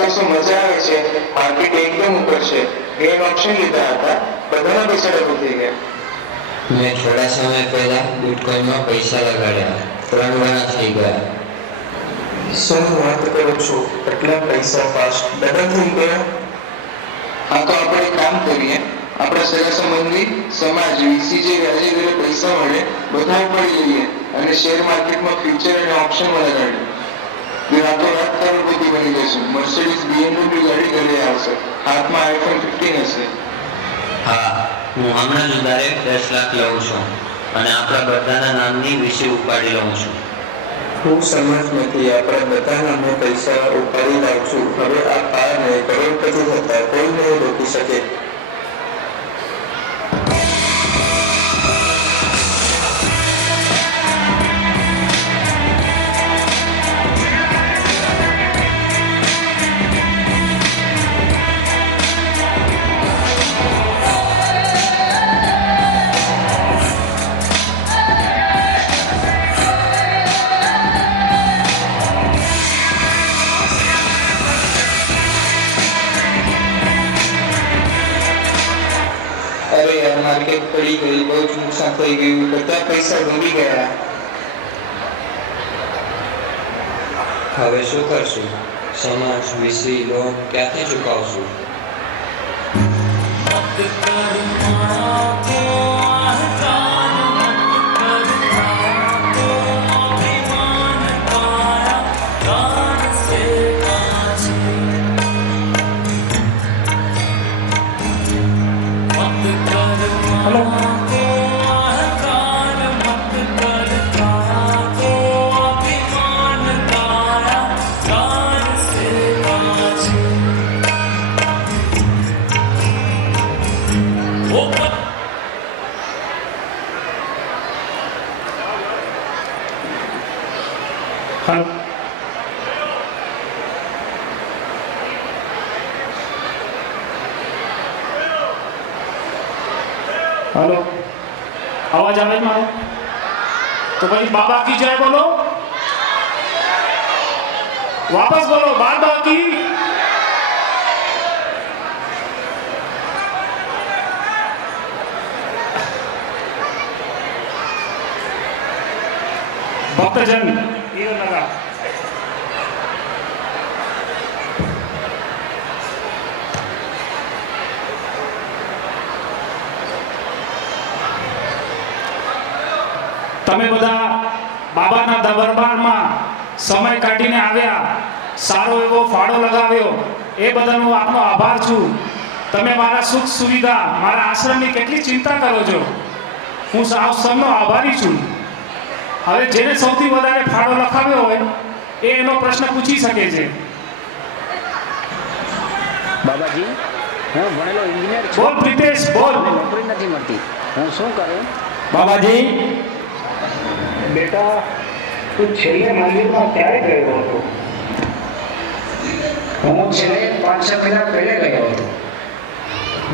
આજકાલ શું મજા આવે છે, માર્કેટ એકદમ ઉપર છે, ગ્રેન ઓપ્શન લીધા હતા, બધાના પૈસા ડબલ થઈ ગયા. મેં થોડા સમય પહેલા બિટકોઇનમાં પૈસા લગાડ્યા, 3 ગણા થઈ ગયા. શું વાત કરો છો? એટલા પૈસા ફાસ્ટ ડબલ થઈ ગયા? હા તો આપણે એક કામ કરીએ, આપણા સગા સંબંધી, સમાજ, વીસી જે વ્યાજે દરે પૈસા મળે બધા ઉપાડી લઈએ અને શેર માર્કેટમાં ફ્યુચર અને ઓપ્શનમાં લગાડીએ. રાતોરાત કરોડપતિ બની જશું. મર્સિડીઝ BMW ગાડી ઘરે આવશે, હાથમાં iPhone 15 હશે. હા, હું હમણાં જ ઉધારે 10 લાખ લઉં છું અને આપણા બધાના નામની વીસી ઉપાડી લઉં છું. હું સમાજમાંથી આપણા બધા નામે પૈસા ઉપાડી લાવું છું. હવે આ પારને કરોડપતિ થતા કોઈ નહીં રોકી શકે. અરે યાર, માર્કેટ પડી ગઈ, બહુ જ નુકસાન થઈ ગયું, બધા પૈસા ડૂબી ગયા. હવે શું કરશું? સમાજ, વીસી, લોન ક્યાંથી ચૂકવશું? हेलो, आवाज આવે છે મારો? તો પછી બાબા કી જય બોલો, વાપસ બોલો, બાબા કી. ભક્તજન હીરો લગા. તમે બધા બાબાના દરબારમાં સમય કાઢીને આવ્યા, સારો એવો ફાળો લગાવ્યો, એ બદલ હું આપનો આભાર છું. તમે મારા સુખ સુવિધા, મારા આશ્રમની કેટલી ચિંતા કરો છો, હું આપ સૌનો આભારી છું. હવે જેને સૌથી વધારે ફાળો લખાવ્યો હોય એ એનો પ્રશ્ન પૂછી શકે છે. બાબાજી, હું ભણેલો એન્જિનિયર છું. બોલ પ્રિતેશ, બોલ. નોકરી નથી મળતી, હું શું કરું? બાબાજી, બેટા તું છેલ્લે મંદિરમાં ક્યારે ગયો હતો? હું છેલ્લે 5 મહિના પહેલે ગયો હતો.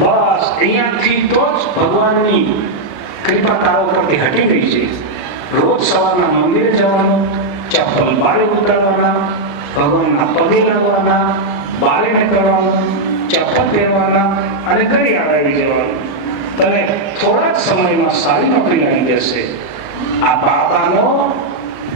બસ અહીંયાથી તો જ ભગવાનની કૃપા તારા ઉપરથી હટી ગઈ છે. રોજ સવારના મંદિરે જવાનું, ચપ્પલ બારે ઉતારવાના, ભગવાનના પગે લાગવાના, બારે નીકળવાનું, ચપ્પલ પહેરવાના અને ઘરે આવી જવાનું. તને થોડા જ સમયમાં સારી નોકરી આવી જશે. આ બાબાનો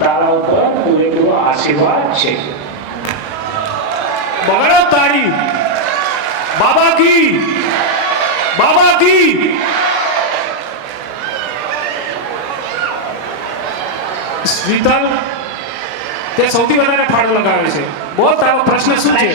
તારા ઉપર પૂરેપૂરો આશીર્વાદ છે. બગાડો તાળી. બાબા કી, બાબા કી. શીતલ, તે સૌથી વધારે ફાળો લગાવે છે. બોલ, તારો પ્રશ્ન શું છે?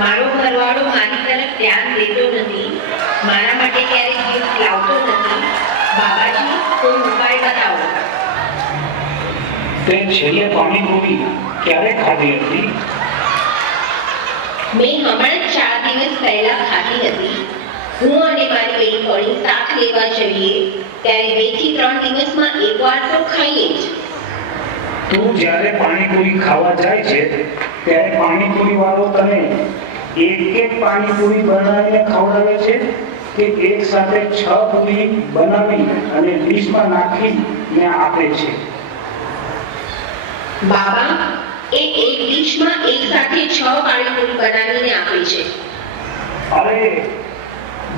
મારો ઘરવાળો મારી તરફ ધ્યાન દેતો નથી, મારા માટે ક્યારેય ગિફ્ટ લાવતો નથી. બાબાજી, કોઈ ઉપાય બતાવો. તે છેલ્લે પાણીપુરી ક્યારે ખાધી હતી? મેં હમણાં જ 4 દિવસ પહેલા ખાધી હતી. હું અને મારી બહેનપણી શાક લેવા જઈએ ત્યારે 2 થી 3 દિવસમાં એકવાર તો ખાઈએ જ. તું જ્યારે પાણીપુરી ખાવા જાય છે ત્યારે પાણીપુરી વાળો તને એક પાણીપુરી બનાવીને ખવડાવે છે કે એક સાથે 6 પૂરી બનાવી અને ડીશમાં નાખીને આપે છે? બાબા, એ એક ડીશમાં એક સાથે 6 પાણીપુરી બનાવીને આપે છે. અરે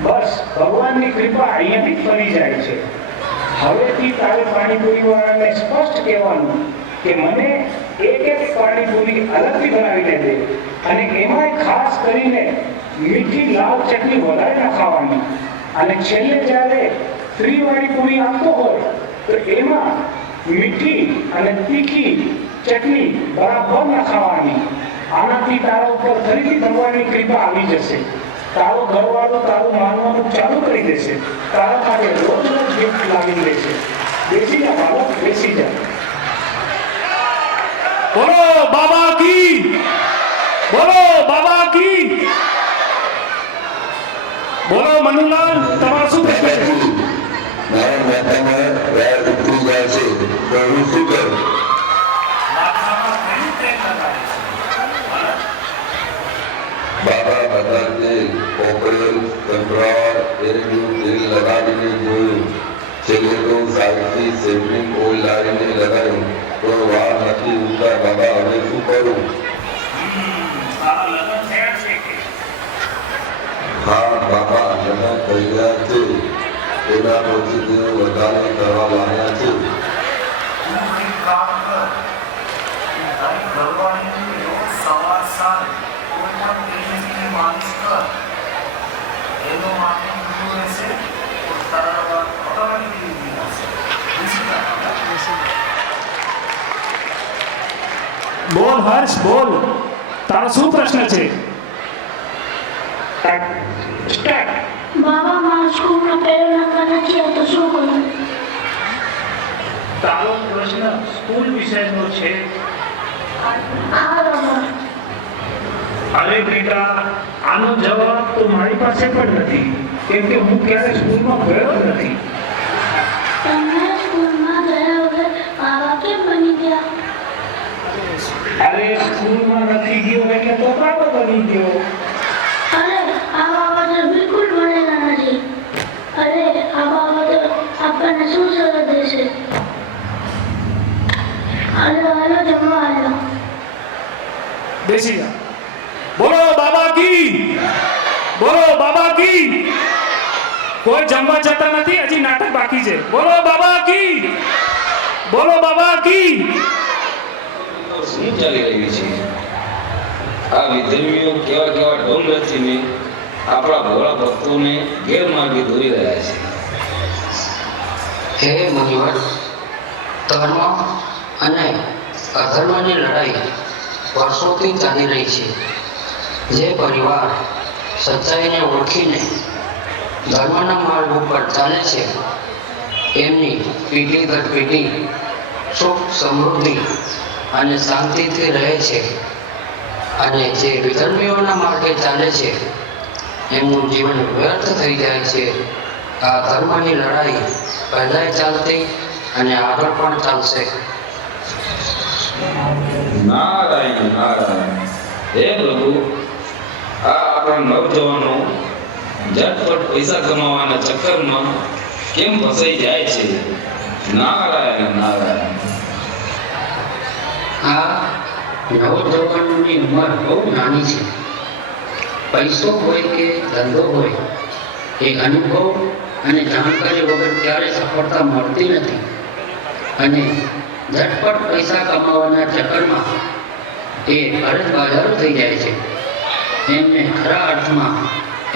બસ ભગવાનની કૃપા અહીંયાથી જ ફરી જાય છે. હવેથી તારે પાણીપુરી વાળાને સ્પષ્ટ કહેવાનું કે મને એક પાણીપુરી અલગથી બનાવીને દે, અને એમાંય ખાસ કરીને મીઠી લાલ ચટણી વધારે નાખવાની, અને છેલ્લે જ્યારે ફ્રી વાળી પૂરી આપતો હોય તો એમાં મીઠી અને તીખી ચટણી બરાબર નાખવાની. આનાથી તારા ઉપર ફરીથી ભગવાનની કૃપા આવી જશે. તારો ઘરવાળો તારું માનવાનું ચાલુ કરી દેશે. તારા માટે રોજ રોજ ગિફ્ટ લાવી દેશે. બેસી જા બાળક, બેસી જા. બોલો બાબા કી, બોલો બાબા કી. બોલો મનુલાલ, તમારો શું પ્રશ્ન છે? મારા માથામાં વાળ ઉતરી જાય છે, તો હું શું કરું? બાબા બધા તે કોપરેલ કંટ્રોલ એનું તેલ લગાવીને જોયું. છેલ્લે તો સાઈડથી શેવિંગ ઓઇલ લાવીને લગાવ્યું, તો વાળ નથી ઉગતા. બાબા હવે શું કરું? હા બાબા, લગ્ન થઈ ગયા છે. એના પછી તેઓ વધારે કરવા લાગ્યા છે. બોલ હર્ષ, બોલ, તારો શું પ્રશ્ન છે? સ્ટાર્ટ. બાબા, મારા સ્કૂલમાં પહેલો નંબર નથી આવતો, શું કરું? તારો પ્રશ્ન સ્કૂલ વિષયનો છે. હા બાબા. અરે બેટા, આનો જવાબ તો મારી પાસે પણ નથી, કેમ કે હું ક્યારે સ્કૂલમાં ગયો જ નથી. તમે સ્કૂલમાં ગયા વગર બાબા કેમ બની ગયા? અરે સ્કૂલમાં નથી ગયો એટલે તો બાબા બની ગયો. અરે આ બાબા તો બિલકુલ બનેલા નથી. અરે આ બાબા તો આપણને શું સલાહ દેશે? હાલો હાલો, જમવા હાલો. બેસી જા. બોલો બાબા કી, બોલો બાબા કી. કોઈ જમવા જતા નથી, હજી નાટક બાકી છે. બોલો બાબા કી, બોલો બાબા કી. શું ચાલી રહ્યું છે? આ વિધર્મીઓ કેવા કેવા ઢોલ રચીને આપણા ભોળા ભક્તોને ગેરમાર્ગે દોરી રહ્યા છે. હે મુનિવર, ધર્મ અને અધર્મની લડાઈ વર્ષોથી ચાલી રહી છે. જે પરિવાર સચ્ચાઈને ઓળખીને ધર્મના માર્ગ ઉપર ચાલે છે, એમની પેઢી દર પેઢી સુખ, સમૃદ્ધિ અને શાંતિથી રહે છે. અને જે વિધર્મીઓના માર્ગે ચાલે છે, એમનું જીવન વ્યર્થ થઈ જાય છે. આ ધર્મની લડાઈ પહેલાંય ચાલતી અને આગળ પણ ચાલશે. નારાયણ નારાયણ. હે પ્રભુ, આ આપણા નવજવાનો ઝટપટ પૈસા કમાવાના ચક્કરમાં કેમ ફસાઈ જાય છે? નારાયણ નારાયણ. આ નવજવાનોની ઉંમર બહુ નાની છે. પૈસો હોય કે ધંધો હોય, એ અનુભવ અને જાણકારી વગર ક્યારે સફળતા મળતી નથી. અને ઝટપટ પૈસા કમાવાના ચક્કરમાં એ અરજબાજારો થઈ જાય છે. એમને ખરા અર્થમાં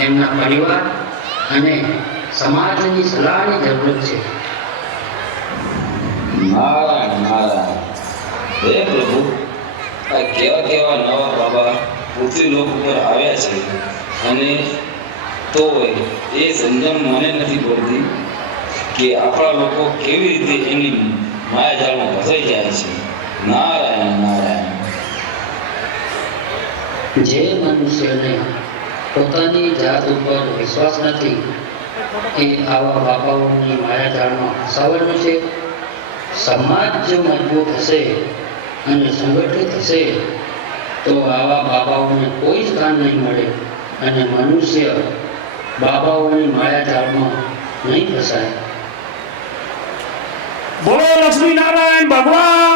એમના પરિવાર અને સમાજની સલાહની જરૂર છે. નારાયણ નારાયણ. હે પ્રભુ, આ કેવા કેવા નવા બાબા પૃથ્વી લોક ઉપર આવ્યા છે, અને તો એ સમજણ મને નથી પડતી કે આપણા લોકો કેવી રીતે એની માયાજાળમાં ફસાઈ જાય છે. નારાયણ નારાયણ. જે મનુષ્યને પોતાની જાત ઉપર વિશ્વાસ નથી, એ આવા બાપાઓની માયાજાળમાં ફસાવાનો છે. સમાજ જો મજબૂત હશે અને સંગઠિત હશે, તો આવા બાબાઓને કોઈ સ્થાન નહીં મળે અને મનુષ્ય બાબાઓની માયાજાળમાં નહીં ફસાય. બોલો લક્ષ્મી નારાયણ ભગવાન